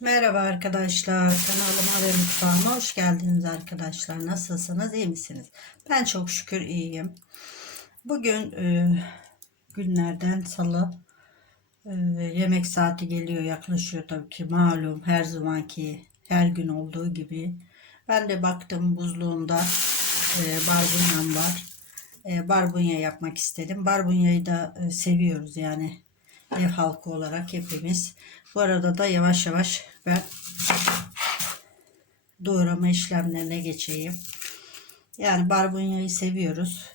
Merhaba arkadaşlar. Kanalıma ve mutfağıma hoş geldiniz arkadaşlar. Nasılsınız? iyi misiniz? Ben çok şükür iyiyim. Bugün e, günlerden salı e, yemek saati geliyor yaklaşıyor tabii ki malum her zamanki her gün olduğu gibi. Ben de baktım buzluğumda e, barbunyam var. E, barbunya yapmak istedim. Barbunyayı da e, seviyoruz yani ev halkı olarak hepimiz. Bu arada da yavaş yavaş ben doğrama işlemlerine geçeyim. Yani barbunyayı seviyoruz.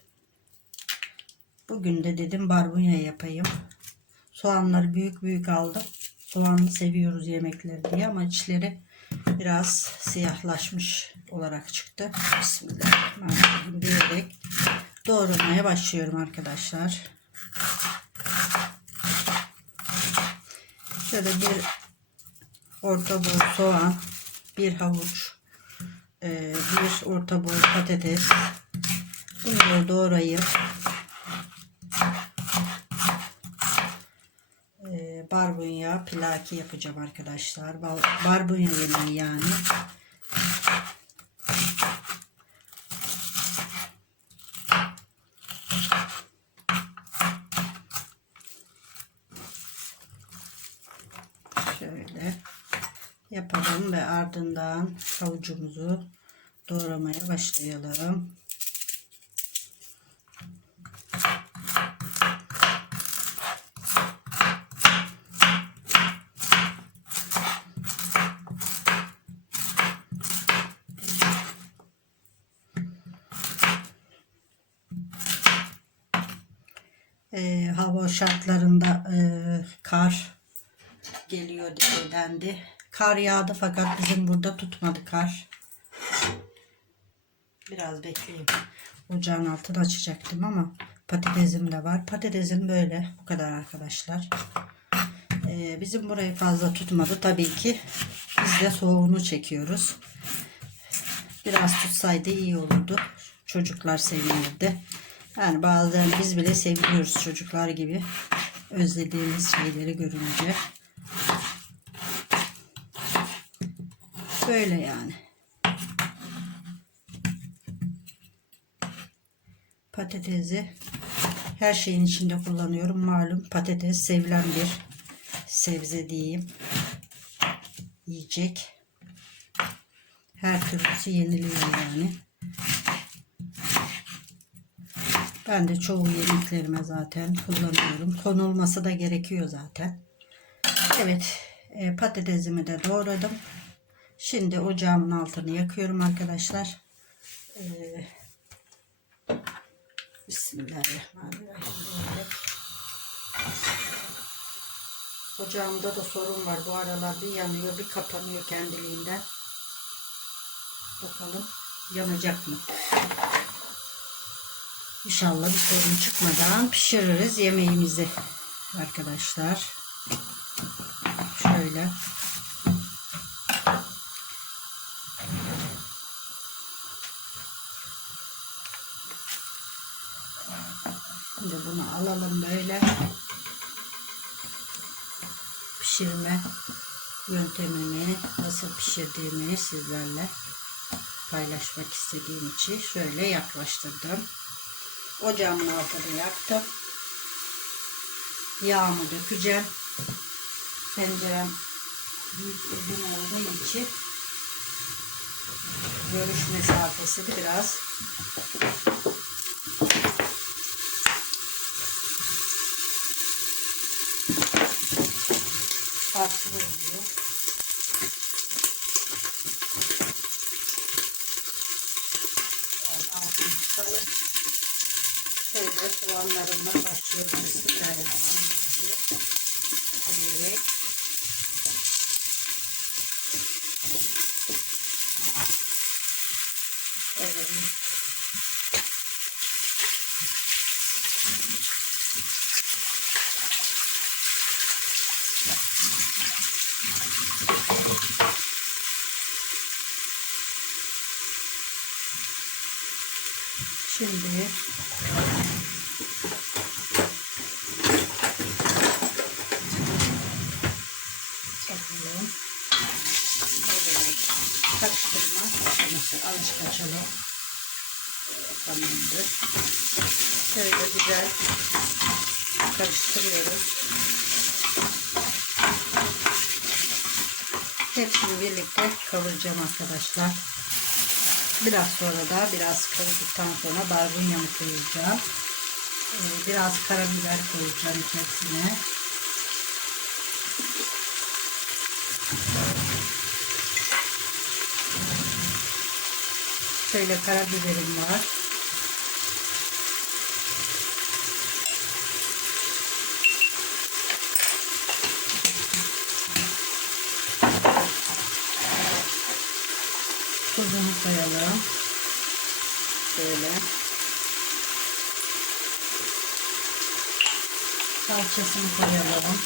Bugün de dedim barbunya yapayım. Soğanları büyük büyük aldım. Soğanlı seviyoruz yemekleri diye ama içleri biraz siyahlaşmış olarak çıktı. Bismillahirrahmanirrahim diyerek doğramaya başlıyorum arkadaşlar. Şöyle bir orta boy soğan, bir havuç, e, bir orta boy patates. Bunları doğrayıp e, barbunya pilaki yapacağım arkadaşlar. Bar- Barbunya yemeği yani. Şöyle yapalım ve ardından havucumuzu doğramaya başlayalım. Ee, hava şartlarında e, kar geliyor diye dendi. Kar yağdı fakat bizim burada tutmadı kar. Biraz bekleyeyim. Ocağın altını açacaktım ama patatesim de var. Patatesim böyle. Bu kadar arkadaşlar. Ee, bizim burayı fazla tutmadı. Tabii ki biz de soğuğunu çekiyoruz. Biraz tutsaydı iyi olurdu. Çocuklar sevinirdi. Yani bazen biz bile seviyoruz çocuklar gibi. Özlediğimiz şeyleri görünce. Böyle yani. Patatesi her şeyin içinde kullanıyorum. Malum patates sevilen bir sebze diyeyim. Yiyecek. Her türlüsü yeniliyor yani. Ben de çoğu yemeklerime zaten kullanıyorum. Konulması da gerekiyor zaten. Evet e, patatesimi de doğradım. Şimdi ocağımın altını yakıyorum arkadaşlar. Ee, Bismillahirrahmanirrahim. Ocağımda da sorun var. Bu aralar bir yanıyor bir kapanıyor kendiliğinden. Bakalım yanacak mı? İnşallah bir sorun çıkmadan pişiririz yemeğimizi arkadaşlar. Şöyle. Şimdi bunu alalım böyle. Pişirme yöntemimi nasıl pişirdiğimi sizlerle paylaşmak istediğim için şöyle yaklaştırdım. Ocağımın altını yaktım. Yağımı dökeceğim. Tencerem uzun olduğu için görüş mesafesi biraz farklı oluyor. Biraz altını tutalım. Şöyle soğanlarımla başlıyorum. Bismillahirrahmanirrahim. Diyerek. Evet. Şimdi. Evet. Karıştırma. Mesela azıcık. Tamamdır. Şöyle güzel karıştırıyoruz. Hepsini birlikte kavuracağım arkadaşlar. Biraz sonra da biraz kavurduktan sonra barbunyamı koyacağım. Ee, Biraz karabiber koyacağım içerisine. Şöyle karabiberim var. Tuzunu koyalım. Şöyle. Salçasını koyalım.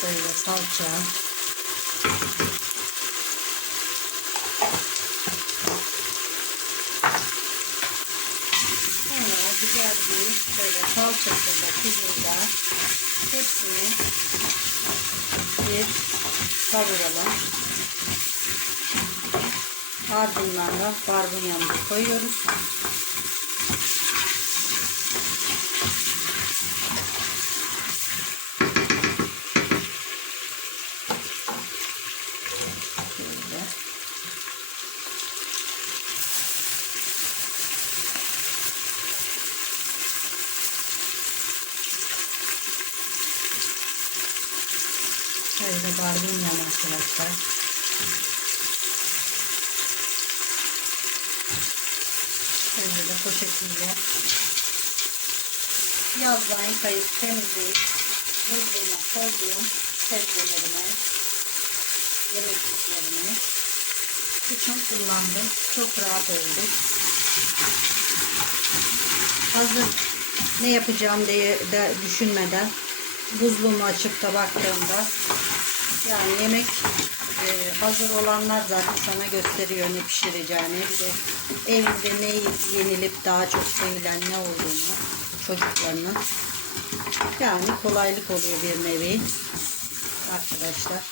Şöyle salça. Sonra güzel bir böyle salçasıyla tuzuyla hepsini bir kavuralım. Ardından da barbunyamızı koyuyoruz. Şöyle. Şöyle barbunyam arkadaşlar. Şöyle de poşetiyle yazdan yıkayıp temizleyip buzluğuma koyduğum sebzelerimi, yemekliklerimi bütün kullandım. Çok rahat oldu. Hazır ne yapacağım diye de düşünmeden buzluğumu açıp da baktığımda yani yemek e, hazır olanlar zaten sana gösteriyor ne pişireceğini. De evde ne yenilip daha çok sevilen ne olduğunu çocuklarının. Yani kolaylık oluyor bir nevi. Arkadaşlar.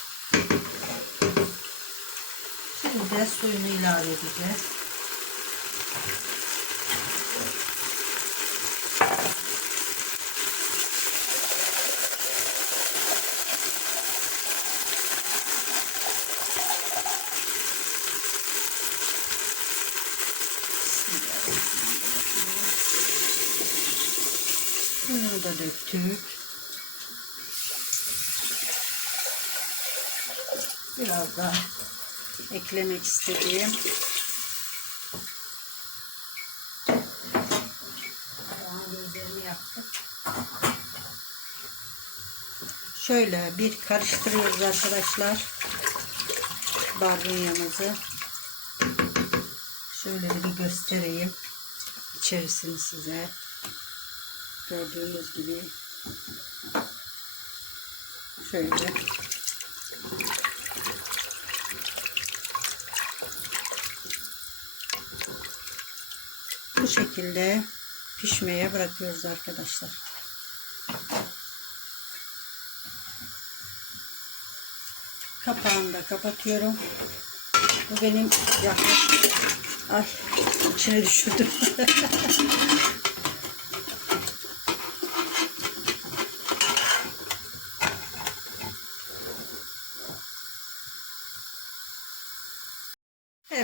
Şimdi de suyunu ilave edeceğiz. Suyunu da döktük. Biraz da eklemek istediğim. Şöyle bir karıştırıyoruz arkadaşlar. Barbunyamızı. Şöyle bir göstereyim. içerisini size. Gördüğünüz gibi şöyle bu şekilde pişmeye bırakıyoruz arkadaşlar. Kapağını da kapatıyorum. Bu benim yaklaşık ay içine düşürdüm.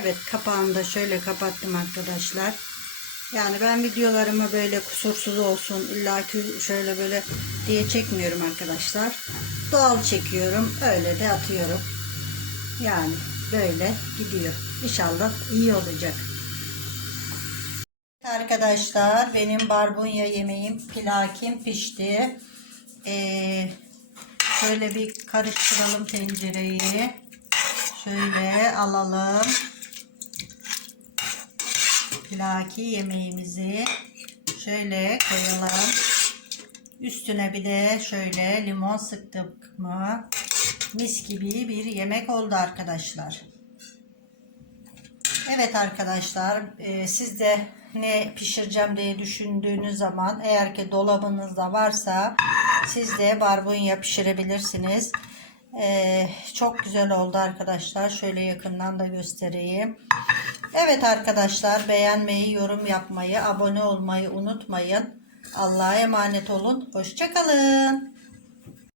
Evet kapağını da şöyle kapattım arkadaşlar. Yani ben videolarımı böyle kusursuz olsun illa ki şöyle böyle diye çekmiyorum arkadaşlar. Doğal çekiyorum öyle de atıyorum. Yani böyle gidiyor. İnşallah iyi olacak. Arkadaşlar benim barbunya yemeğim pilakim pişti. Ee, şöyle bir karıştıralım tencereyi. Şöyle alalım. Pilaki yemeğimizi şöyle koyalım. Üstüne bir de şöyle limon sıktık mı mis gibi bir yemek oldu arkadaşlar. Evet arkadaşlar e, siz de ne pişireceğim diye düşündüğünüz zaman eğer ki dolabınızda varsa siz de barbunya pişirebilirsiniz. Ee, çok güzel oldu arkadaşlar. Şöyle yakından da göstereyim. Evet arkadaşlar beğenmeyi, yorum yapmayı, abone olmayı unutmayın. Allah'a emanet olun. Hoşçakalın.